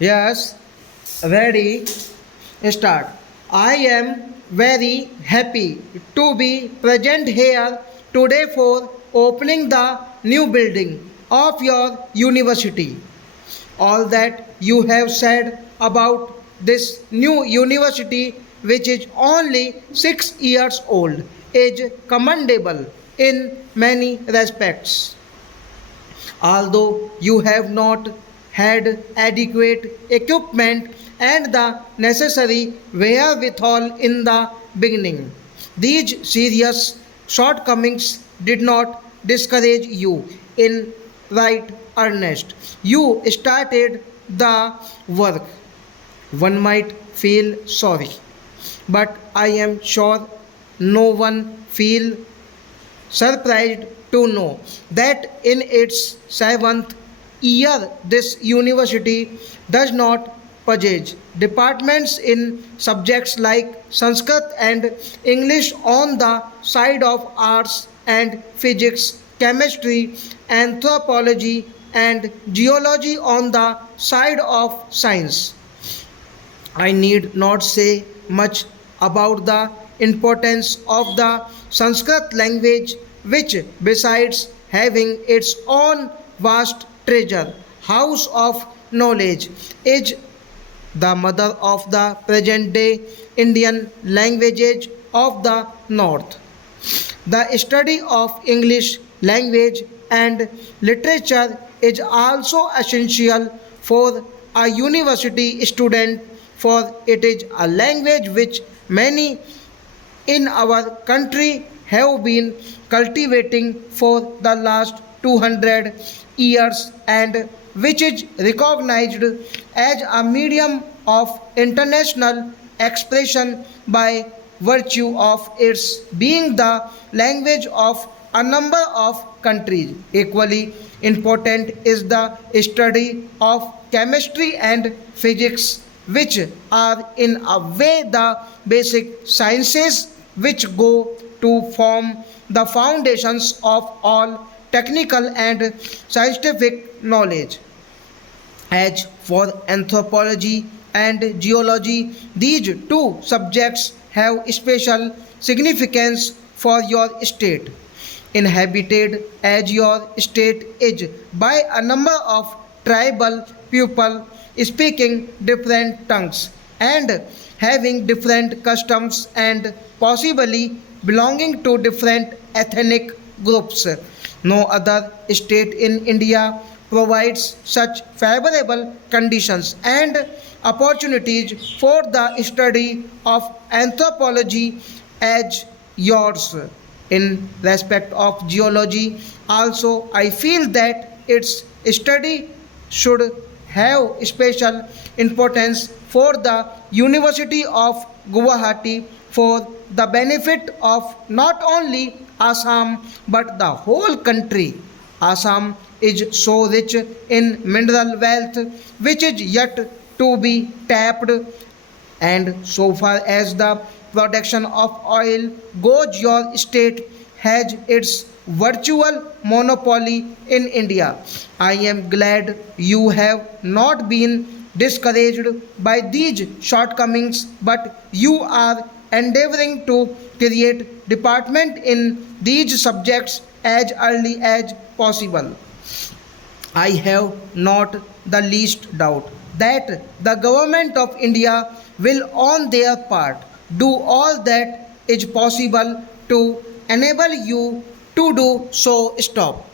Yes, ready, start. I am very happy to be present here today for opening the new building of your university. All that you have said about this new university, which is only 6 years old, is commendable in many respects. Although you have not had adequate equipment and the necessary wherewithal in the beginning. These serious shortcomings did not discourage you in right earnest. You started the work. One might feel sorry, but I am sure no one feel surprised to know that in its seventh year, this university does not possess departments in subjects like Sanskrit and English on the side of arts and physics, chemistry, anthropology, and geology on the side of science. I need not say much about the importance of the Sanskrit language, which, besides having its own vast treasure, house of knowledge, is the mother of the present day Indian languages of the North. The study of English language and literature is also essential for a university student, for it is a language which many in our country have been cultivating for the last 200 years and which is recognized as a medium of international expression by virtue of its being the language of a number of countries. Equally important is the study of chemistry and physics, which are in a way the basic sciences which go to form the foundations of all technical and scientific knowledge. As for anthropology and geology, these two subjects have special significance for your state. Inhabited as your state is by a number of tribal people speaking different tongues and having different customs and possibly belonging to different ethnic groups. No other state in India provides such favorable conditions and opportunities for the study of anthropology as yours. In respect of geology, also I feel that its study should have special importance for the University of Guwahati for the benefit of not only Assam but the whole country. Assam is so rich in mineral wealth which is yet to be tapped, and so far as the production of oil goes, your state has its virtual monopoly in India. I am glad you have not been discouraged by these shortcomings, but you are endeavoring to create department in these subjects as early as possible. I have not the least doubt that the government of India will, on their part, do all that is possible to enable you to do so. Stop.